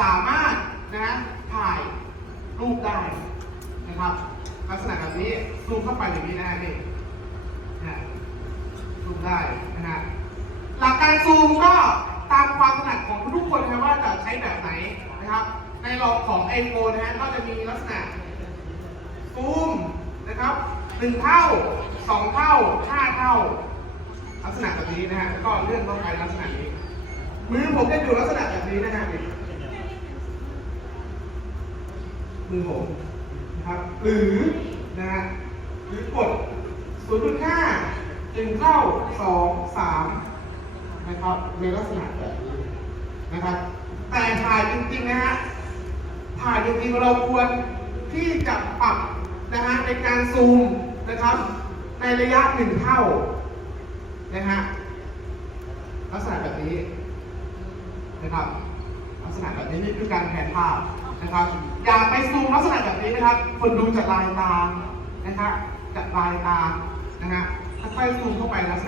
สามารถนะถ่ายรูปได้นะครับ ลักษณะแบบนี้ซูมเข้าไปอย่างนี้นะฮะนี่นะซูมได้นะฮะหลักการซูมก็ตามความถนัดของทุกคนนะว่าจะใช้แบบไหนนะครับ ในรองของ iPhone นะฮะก็จะมีลักษณะซูมนะครับหนึ่งเท่าสองเท่าห้าเท่า ลักษณะแบบนี้นะฮะแล้วก็เลื่อนเข้าไปลักษณะนี้มือผมจะอยู่ลักษณะแบบนี้นะฮะนี่ มือผมนะครับหรือนะฮะหรือกดศูนย์จุดห้าหนึ่งเท่าสองสามนะครับในลักษณะแบบนี้นะครับ แต่ถ่ายจริงๆนะฮะถ่ายจริงๆเราควรที่จะปรับนะฮะในการซูมนะครับ ในระยะหนึ่งเท่านะฮะลักษณะแบบนี้นะครับลักษณะแบบนี้นี่คือการแผนภาพ นะครับ อย่าไปซูมลักษณะแบบนี้นะครับ คนดูจากลายตา นะครับจากลายตา นะฮะค่อยๆซูมเข้าไปลักษณะ